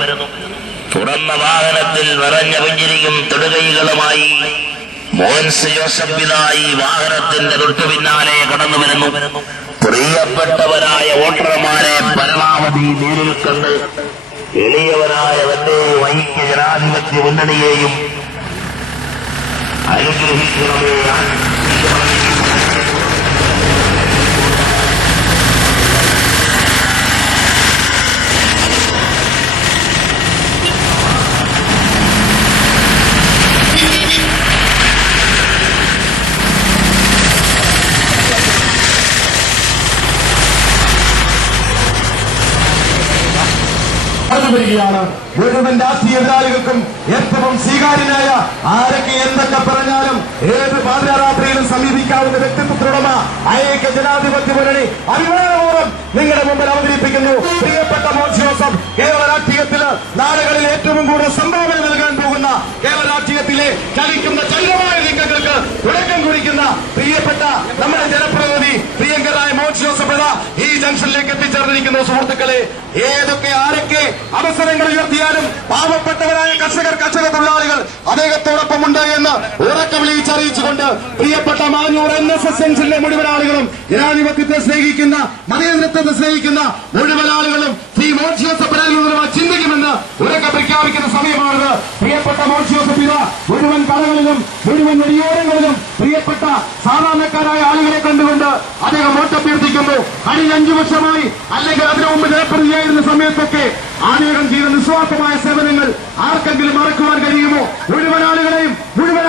വരുന്നു. തുറന്ന വാഹനത്തിൽ നിറഞ്ഞ പുഞ്ചിരിയും തൊടുകൈകളുമായി മോൻസ് ജോസഫ് പിതായി വാഹനത്തിന്റെ തൊട്ടു പിന്നാലെ കടന്നു വരുന്നു. പ്രിയപ്പെട്ടവരായ വോട്ടർമാരെ പരമാവധി നേരിൽ കണ്ട് എളിയവരായവന്റെയും ഐക്യ ജനാധിപത്യ മുന്നണിയെയും അനുഗ്രഹിക്കണമേ. വരികയാണ്. മുഴുവൻ രാഷ്ട്രീയ എതിരാളികൾക്കും ഏറ്റവും സ്വീകാര്യനായ ആരൊക്കെ എന്തൊക്കെ പറഞ്ഞാലും ഏത് പാതിരാത്രിയിലും സമീപിക്കാവുന്ന വ്യക്തിത്വത്തിലുടമ ഐക്യ ജനാധിപത്യ മുന്നണി അഭിമാനപൂർവ്വം നിങ്ങളുടെ മുമ്പിൽ അവതരിപ്പിക്കുന്നു. പ്രിയപ്പെട്ട മോൻസ് ജോസഫ് കേരള രാഷ്ട്രീയത്തിന് നാടുകളിൽ ഏറ്റവും കൂടുതൽ സംഭാവന നൽകാൻ പോകുന്ന, കേരള രാഷ്ട്രീയത്തിലെ ചലിക്കുന്ന ചൈതന്യമായ നീക്കങ്ങൾക്ക് തുടക്കം കുറിക്കുന്ന പ്രിയപ്പെട്ട നമ്മുടെ ജനപ്രതിനിധി പ്രിയങ്കരായ മോൻസ് ജോസഫ് ഈ ജംഗ്ഷനിലേക്ക് എത്തിച്ചേർന്നിരിക്കുന്ന സുഹൃത്തുക്കളെ, ഏതൊക്കെ ആരൊക്കെ അവസരങ്ങൾ ഉയർത്തിയാലും പാവപ്പെട്ടവരായ കർഷകർ, കർഷക തൊഴിലാളികൾ അദ്ദേഹത്തോടൊപ്പമുണ്ട് എന്ന് ഉറക്കെ വിളിച്ചറിയിച്ചുകൊണ്ട് പ്രിയപ്പെട്ട മാഞ്ഞൂർ NSS ജംഗ്ഷനിലെ മുഴുവൻ ആളുകളും ജനാധിപത്യത്തെ സ്നേഹിക്കുന്ന, മതേതരത്വത്തെ സ്നേഹിക്കുന്ന മുഴുവൻ ആളുകളും ശ്രീ മോൻസ് ജോസഫ് ചിന്തിക്കുമെന്ന് ഉറക്കെ പ്രഖ്യാപിക്കുന്ന സമയമാണിത്. പ്രിയപ്പെട്ട മോൻസ് ജോസഫ് മുഴുവൻ കടകളിലും മുഴുവൻ വഴിയോരങ്ങളിലും പ്രിയപ്പെട്ട സാധാരണക്കാരായ ആളുകളെ കണ്ടുകൊണ്ട് അദ്ദേഹം വോട്ടഭ്യർത്ഥിക്കുന്നു. കഴിഞ്ഞ 5 വർഷമായി അല്ലെങ്കിൽ അതിനു മുമ്പ് ജനപ്രതിനിധിയായിരുന്ന സമയത്തൊക്കെ അദ്ദേഹം ചെയ്ത നിസ്വാർത്ഥമായ സേവനങ്ങൾ ആർക്കെങ്കിലും മറക്കുവാൻ കഴിയുമോ? മുഴുവൻ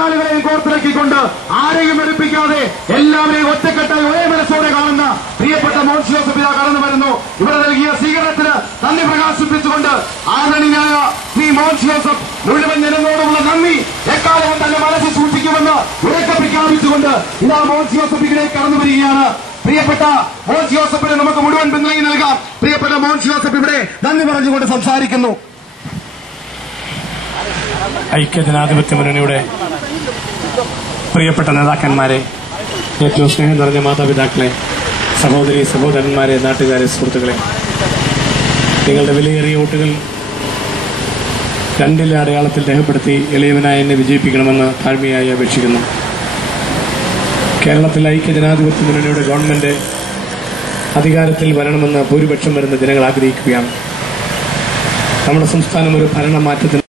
ആളുകളെയും കോർത്തിറക്കിക്കൊണ്ട് ആരെയും എടുപ്പിക്കാതെ എല്ലാവരെയും ഒറ്റക്കെട്ടായി ഒരേ മനസ്സോടെ കാണുന്ന പ്രിയപ്പെട്ട മോൻസ് ജോസഫ് കടന്നു വരുന്നു. ഇവിടെ നൽകിയ സ്വീകരണത്തിന് നന്ദി പ്രകാശിപ്പിച്ചുകൊണ്ട് ആദരണീയനായ ശ്രീ മോൻസ് ജോസഫ് മുഴുവൻ ജനങ്ങളോടുള്ള നന്ദി എക്കാലവും തന്നെ മനസ്സിൽ സൂക്ഷിക്കുമെന്ന് ഉറക്കെ പ്രഖ്യാപിച്ചുകൊണ്ട് ഇതാ മോൻസ് ജോസഫ് ഇതിലേക്ക് കടന്നു വരികയാണ്. പ്രിയപ്പെട്ട മോൻസ് ജോസഫിന് നമുക്ക് മുഴുവൻ പിന്തുണ നൽകാം. പ്രിയപ്പെട്ട മോൻസ് ജോസഫ് ഇവിടെ നന്ദി പറഞ്ഞുകൊണ്ട് സംസാരിക്കുന്നു. ഐക്യ ജനാധിപത്യ മുന്നണിയുടെ പ്രിയപ്പെട്ട നേതാക്കന്മാരെ, ഏറ്റവും സ്നേഹം നിറഞ്ഞ മാതാപിതാക്കളെ, സഹോദരി സഹോദരന്മാരെ, നാട്ടുകാരെ, സുഹൃത്തുക്കളെ, നിങ്ങളുടെ വിലയേറിയ വോട്ടുകൾ 2 അടയാളത്തിൽ രേഖപ്പെടുത്തി എളിയവനായി എന്നെ വിജയിപ്പിക്കണമെന്ന് താഴ്മയായി അപേക്ഷിക്കുന്നു. കേരളത്തിൽ ഐക്യ ജനാധിപത്യ മുന്നണിയുടെ ഗവൺമെന്റ് അധികാരത്തിൽ വരണമെന്ന് ഭൂരിപക്ഷം വരുന്ന ജനങ്ങൾ ആഗ്രഹിക്കുകയാണ്. നമ്മുടെ സംസ്ഥാനം ഒരു ഭരണമാറ്റത്തിന്